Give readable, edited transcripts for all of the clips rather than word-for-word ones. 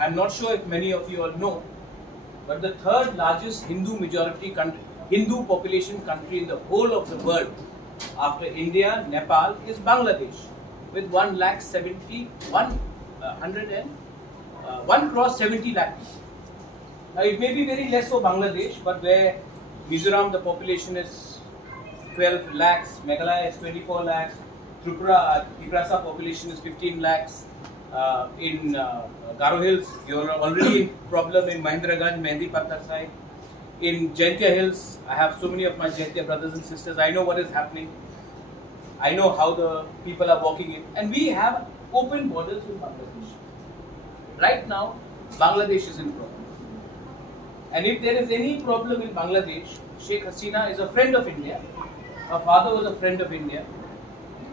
I'm not sure if many of you all know, but the third largest Hindu population country in the whole of the world after India, Nepal is Bangladesh with 1 crore 70 lakh. Now it may be very less for Bangladesh, but where Mizoram the population is 12 lakhs, Meghalaya is 24 lakhs, Tripura population is 15 lakhs. In Garo Hills, you are already in problem in Mahendraganj, Mehendipattar side. In Jaintia Hills, I have so many of my Jaintia brothers and sisters. I know what is happening. I know how the people are walking in. And we have open borders with Bangladesh. Right now, Bangladesh is in problem. And if there is any problem in Bangladesh, Sheikh Hasina is a friend of India. Her father was a friend of India.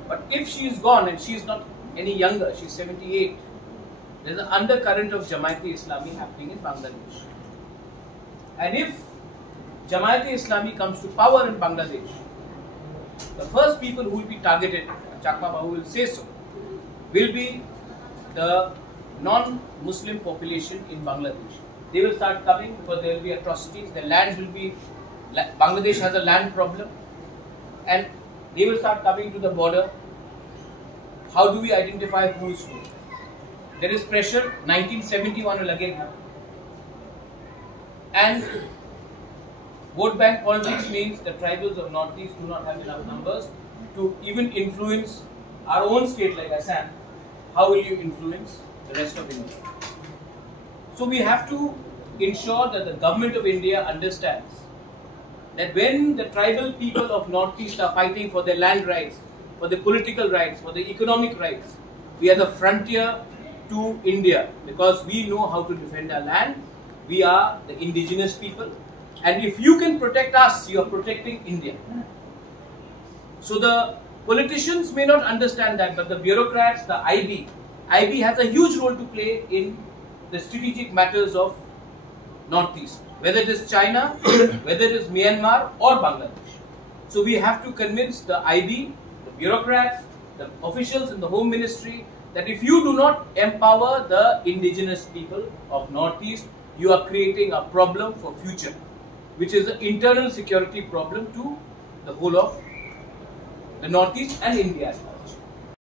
But if she is gone and she is not any younger, she is 78, there is an undercurrent of Jamaat-e-Islami happening in Bangladesh. And if Jamaat-e-Islami comes to power in Bangladesh, the first people who will be targeted, Chakma Babu will say so, will be the non-Muslim population in Bangladesh. They will start coming because there will be atrocities, the lands will be, Bangladesh has a land problem, and they will start coming to the border. How do we identify who is who? There is pressure, 1971 will again happen. And vote bank politics means the tribals of Northeast do not have enough numbers to even influence our own state like Assam. How will you influence the rest of India? So we have to ensure that the government of India understands that when the tribal people of Northeast are fighting for their land rights, for the political rights, for the economic rights, we are the frontier to India because we know how to defend our land. We are the indigenous people, and if you can protect us, you are protecting India. So the politicians may not understand that, but the bureaucrats, the IB has a huge role to play in the strategic matters of Northeast, whether it is China, whether it is Myanmar or Bangladesh. So we have to convince the IB, the bureaucrats, the officials in the Home Ministry that if you do not empower the indigenous people of Northeast, you are creating a problem for future, which is an internal security problem to the whole of the Northeast and India as well.